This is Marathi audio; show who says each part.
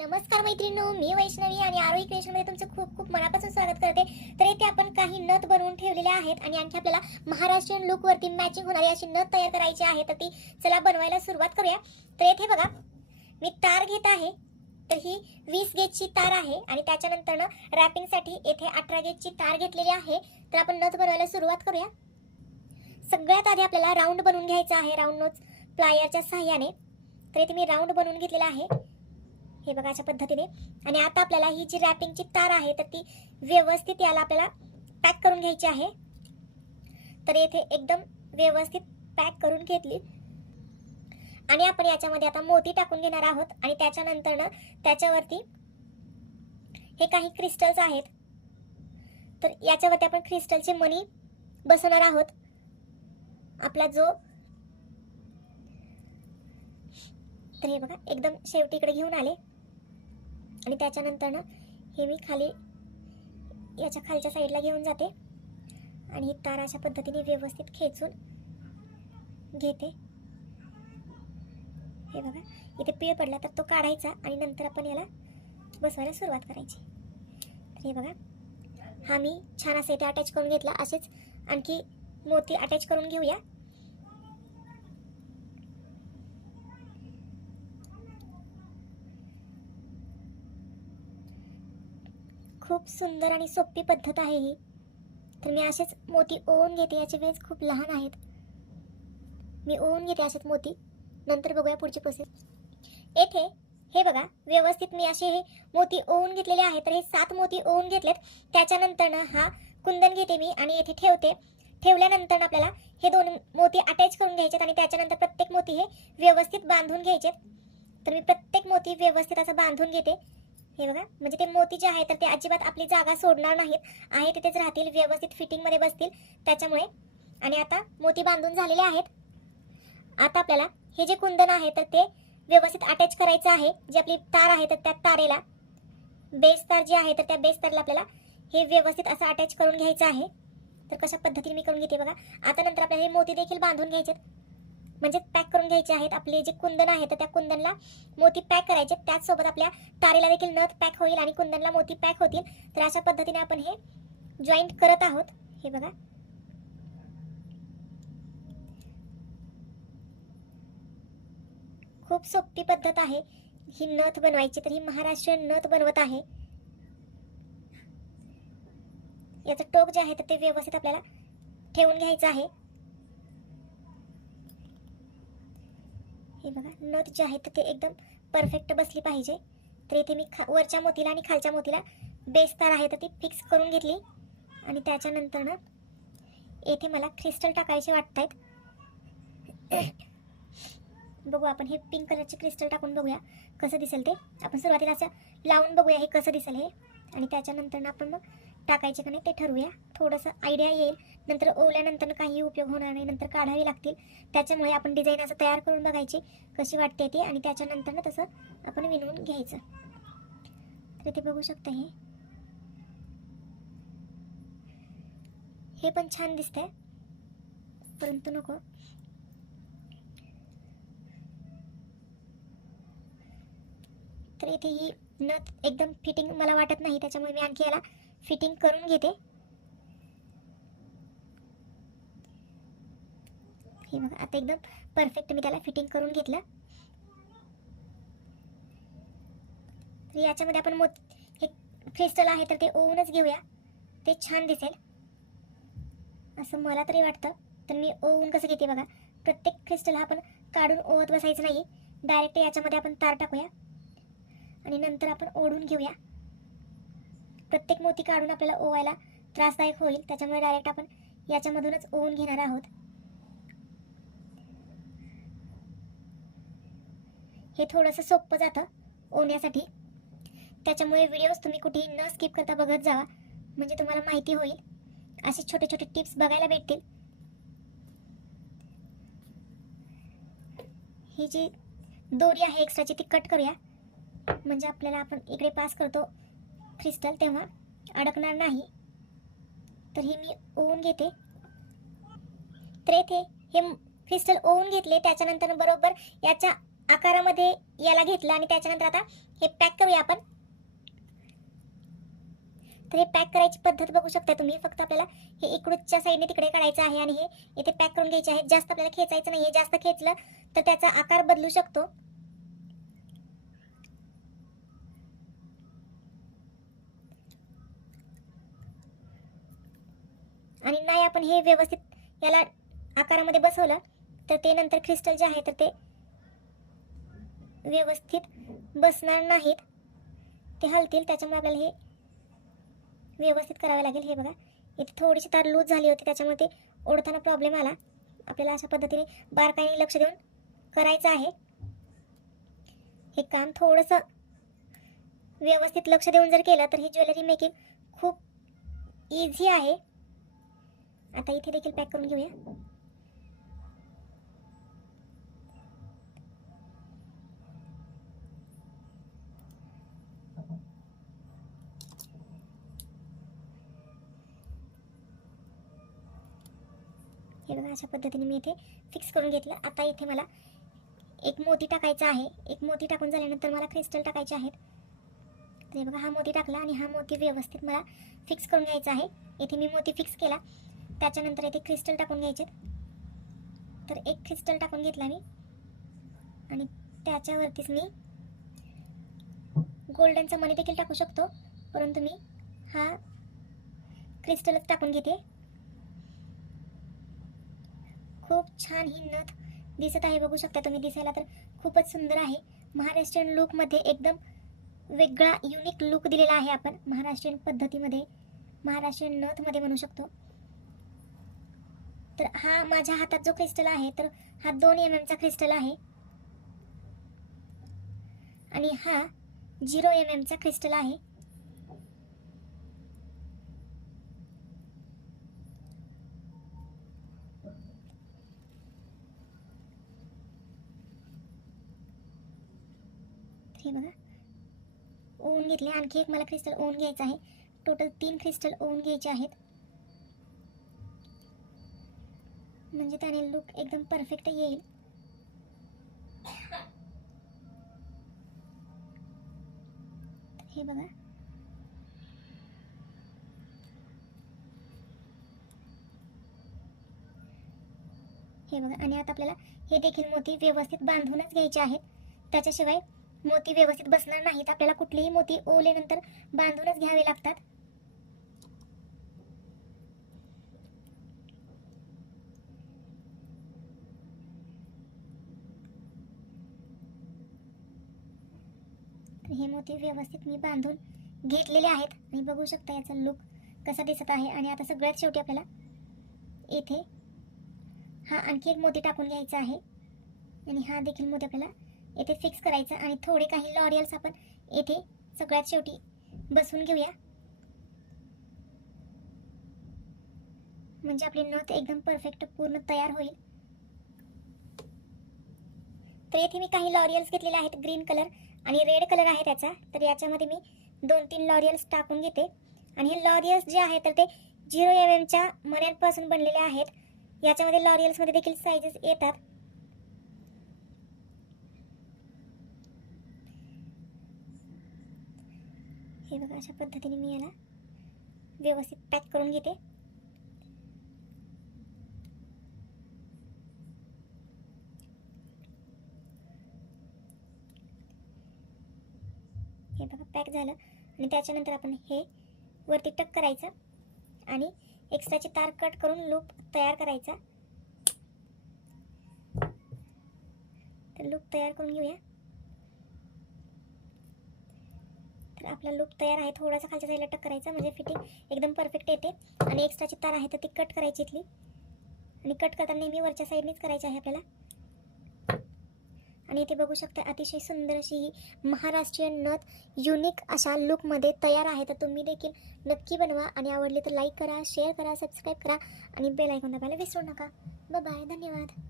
Speaker 1: नमस्कार मैत्रिणींनो मी वैष्णवी आणि आरोही क्रिएशनमध्ये तुमचं खूप खूप मनापासून स्वागत करते. तर येथे आपण काही नथ बनवून ठेवलेले आहेत आणि आणखी आपल्याला महाराष्ट्रीयन लुकवरती मॅचिंग होणारी अशी नथ तयार करायची आहे. तर ती चला बनवायला सुरुवात करूया. तर येथे बघा मी तार घेत आहे. तर ही वीस गेजची तार आहे आणि त्याच्यानंतर रॅपिंगसाठी येथे अठरा गेजची तार घेतलेली आहे. तर आपण नथ बनवायला सुरुवात करूया. सगळ्यात आधी आपल्याला राऊंड बनवून घ्यायचा आहे. राऊंड नोच प्लायरच्या सहाय्याने. तर इथे मी राऊंड बनवून घेतलेला आहे. हे बघा अशा पद्धतीने. आणि आता आपल्याला ही जी रॅपिंगची तार आहे तर ती व्यवस्थित याला आपल्याला पॅक करून घ्यायची आहे. तर येथे एकदम व्यवस्थित पॅक करून घेतली. आणि आपण याच्यामध्ये आता मोती टाकून घेणार आहोत. आणि त्याच्यानंतर ना त्याच्यावरती हे काही क्रिस्टल्स आहेत. तर याच्यावरती आपण क्रिस्टलचे मनी बसवणार आहोत. आपला जो तर हे बघा एकदम शेवटीकडे घेऊन आले. आणि त्याच्यानंतर ना हे मी खाली याच्या खालच्या साईडला घेऊन जाते. आणि ही तार अशा पद्धतीने व्यवस्थित खेचून घेते. हे बघा इथे पीळ पडला तर तो काढायचा आणि नंतर आपण याला बसवायला सुरुवात करायची. तर हे बघा हा मी छान असं इथे अटॅच करून घेतला. असेच आणखी मोती अटॅच करून घेऊया. खूप सुंदर आणि सोपी पद्धत आहे ही. तर मी असेच मोती ओवून घेते याचे वेज खूप लहान आहेत. मी ओवून घेते असेच मोती. नंतर बघूया पुढची प्रोसेस येथे हे बघा व्यवस्थित मी असे हे मोती ओवून घेतलेले आहेत. तर हे सात मोती ओवून घेतलेत. त्याच्यानंतर हा कुंदन घेते मी आणि येथे ठेवते. ठेवल्यानंतर आपल्याला हे दोन मोती अटॅच करून घ्यायचेत आणि त्याच्यानंतर प्रत्येक मोती हे व्यवस्थित बांधून घ्यायचेत. तर मी प्रत्येक मोती व्यवस्थित असं बांधून घेते. हे बघा. म्हणजे ते मोती जे आहे तर ते अजिबात आपली जागा सोडणार नाहीत. आहे तिथेच राहतील व्यवस्थित फिटिंगमध्ये बसतील. त्याच्यामुळे आणि आता मोती बांधून झालेले आहेत. आता आपल्याला हे जे कुंदन आहे तर ते व्यवस्थित अटॅच करायचं आहे. जी आपली तार आहे तर त्या तारेला बेस तार जी आहे तर त्या बेस तारला आपल्याला हे व्यवस्थित असं अटॅच करून घ्यायचं आहे. तर कशा पद्धतीने मी करून घेते बघा. आता नंतर आपल्याला हे मोती देखील बांधून घ्यायचे म्हणजे पॅक करून घ्यायचे आहेत. आपले जे कुंदन आहे तर त्या कुंदनला मोती पॅक करायचे. त्याचसोबत आपल्या तारेला देखील नथ पॅक होईल आणि कुंदनला मोती पॅक होतील. तर अशा पद्धतीने आपण हे जॉईंट करत आहोत. हे बघा. खूप सोपी पद्धत आहे ही नथ बनवायची. तर ही महाराष्ट्रीयन नथ बनवत आहे. याचं टोक जे आहे तर ते व्यवस्थित आपल्याला ठेवून घ्यायचं आहे. हे बघा नथ जे आहे तर ते एकदम परफेक्ट बसली पाहिजे. तर इथे मी खा वरच्या मोतीला आणि खालच्या मोतीला बेस तार आहे तर ती फिक्स करून घेतली. आणि त्याच्यानंतर ना येथे मला क्रिस्टल टाकायचे वाटत आहेत बघू आपण हे पिंक कलरचे क्रिस्टल टाकून बघूया कसं दिसेल ते. आपण सुरुवातीला असं लावून बघूया हे कसं दिसेल हे. आणि त्याच्यानंतर आपण मग टाकायचे का नाही ते ठरवूया. थोडंसं आयडिया येईल. नंतर ओवल्यानंतर काही उपयोग होणार नाही. नंतर काढावी लागतील. त्याच्यामुळे आपण डिझाईन असं तयार करून बघायची कशी वाटते ती आणि त्याच्यानंतर ना तसं आपण विनवून घ्यायचं. तर ते बघू शकता हे. हे पण छान दिसतंय. परंतु नको. तर इथे ही नथ एकदम फिटिंग मला वाटत नाही. त्याच्यामुळे मी आणखी याला फिटिंग करून घेते. हे बघा आता एकदम परफेक्ट मी त्याला फिटिंग करून घेतलं. तर याच्यामध्ये आपण मोत हे क्रिस्टल आहे तर ते ओवूनच घेऊया. ते छान दिसेल. असं मला तरी वाटतं. तर मी ओवून कसं घेते बघा. प्रत्येक क्रिस्टल हा आपण काढून ओवत बसायचं नाही डायरेक्ट याच्यामध्ये आपण तार टाकूया. आणि नंतर आपण ओढून घेऊया. प्रत्येक मोती काढून आपल्याला ओवायला त्रासदायक होईल. त्याच्यामुळे डायरेक्ट आपण याच्यामधूनच ओवून घेणार आहोत. हे थोडंसं सोपं जातं ओवण्यासाठी. त्याच्यामुळे व्हिडिओज तुम्ही कुठेही न स्किप करता बघत जावा. म्हणजे तुम्हाला माहिती होईल. असे छोटे छोटे टिप्स बघायला भेटतील. ही जी दोरी आहे एक्स्ट्राची ती कट करूया. म्हणजे आपल्याला आपण इकडे पास करतो. क्रिस्टल तेव्हा अडकणार नाही. तर हे मी ओवून घेते. तर येथे हे क्रिस्टल ओवून घेतले त्याच्यानंतर बरोबर याच्या आकारामध्ये याला घेतलं आणि त्याच्यानंतर आता हे पॅक करूया आपण. तर हे पॅक करायची पद्धत बघू शकता तुम्ही. फक्त आपल्याला हे इकडच्या साईडने तिकडे काढायचं आहे आणि हे इथे पॅक करून घ्यायचे आहे. जास्त आपल्याला खेचायचं नाही जास्त खेचलं तर त्याचा आकार बदलू शकतो. आणि नाही आपण हे व्यवस्थित याला आकारामध्ये बसवलं तर ते नंतर क्रिस्टल जे आहे तर ते व्यवस्थित बसणार नाहीत. ते हलतील त्याच्यामुळे आपल्याला हे व्यवस्थित करावे लागेल. हे बघा इथे थोडीशी तार लूज झाली होती त्याच्यामुळे ते ओढताना प्रॉब्लेम आला. आपल्याला अशा पद्धतीने बारकाईने लक्ष देऊन करायचं आहे. हे काम थोडंसं व्यवस्थित लक्ष देऊन जर केलं तर ही ज्वेलरी मेकिंग खूप इझी आहे. आता इथे देखील पॅक करून घेऊया. हे बघा अशा पद्धतीने मी इथे फिक्स करून घेतलं. आता इथे मला एक मोती टाकायचा आहे. एक मोती टाकून झाल्यानंतर मला क्रिस्टल टाकायचे आहेत. तर हे बघा हा मोती टाकला आणि हा मोती व्यवस्थित मला फिक्स करून घ्यायचा आहे. इथे मी मोती फिक्स केला. त्याच्यानंतर इथे क्रिस्टल टाकून घ्यायचे तर एक क्रिस्टल टाकून घेतला मी. आणि त्याच्यावरतीच मी गोल्डनचा मनी देखील टाकू शकतो. परंतु मी हा क्रिस्टलच टाकून घेते. खूप छान ही नथ दिसत आहे. बघू शकता तुम्ही दिसायला तर खूपच सुंदर आहे. महाराष्ट्रीयन लुकमध्ये एकदम वेगळा युनिक लुक दिलेला आहे आपण. महाराष्ट्रीयन पद्धतीमध्ये महाराष्ट्रीयन नथमध्ये म्हणू शकतो. तर हा माझ्या हातात जो क्रिस्टल आहे तर हा दोन एम एमचा क्रिस्टल आहे. आणि हा झिरो एम एमचा क्रिस्टल आहे. हे बघा. ओवून घेतले. आणखी एक मला क्रिस्टल ओवून घ्यायचं आहे. टोटल तीन क्रिस्टल ओवून घ्यायचे आहेत. म्हणजे त्याने लुक एकदम परफेक्ट येईल. हे बघा. हे बघा आणि आता आपल्याला हे देखील मोती व्यवस्थित बांधूनच घ्यायचे आहेत. त्याच्याशिवाय मोती व्यवस्थित बसणार नाहीत. आपल्याला कुठलीही मोती ओवल्यानंतर बांधूनच घ्यावे लागतात. तर हे मोती व्यवस्थित मी बांधून घेतलेले आहेत. आणि बघू शकता याचा लुक कसा दिसत आहे. आणि आता सगळ्यात शेवटी आपल्याला येथे हा आणखी एक मोती टाकून घ्यायचा आहे. आणि हा देखील मोती आपल्याला येथे फिक्स करायचा आणि थोडे काही लॉरियल्स आपण येथे सगळ्यात शेवटी बसवून घेऊया. म्हणजे आपली नथ एकदम परफेक्ट पूर्ण तयार होईल. तर येथे मी काही लॉरियल्स घेतलेले आहेत. ग्रीन कलर आणि रेड कलर आहे त्याचा. तर याच्यामध्ये मी दोन तीन लॉरियल्स टाकून घेते. आणि हे लॉरियल्स जे आहे तर ते झिरो एम एमच्या मण्यांपासून बनलेले आहेत. याच्यामध्ये लॉरियल्समध्ये देखील साईजेस येतात. हे बघा अशा पद्धतीने मी याला व्यवस्थित पॅक करून घेते हे बघा पॅक झालं. आणि त्याच्यानंतर आपण हे वरती टक करायचं. आणि एक्स्ट्राची तार कट करून लूप तयार करायचा. तर लूप तयार करून घेऊया. तर आपला लूप तयार आहे. थोडासा खालच्या साईडला टक करायचा. म्हणजे फिटिंग एकदम परफेक्ट येते. आणि एक्स्ट्राची तार आहे तर ती कट करायची इथली. आणि कट करताना नेहमी वरच्या साईडनेच करायची आहे आपल्याला. आणि इथे बघू शकता अतिशय सुंदर अशी ही महाराष्ट्रीयन नथ युनिक अशा लुकमध्ये तयार आहे. तर तुम्ही देखील नक्की बनवा आणि आवडली तर लाईक करा शेअर करा सबस्क्राईब करा आणि बेल ऐकून दाबायला विसरू नका. बाय धन्यवाद.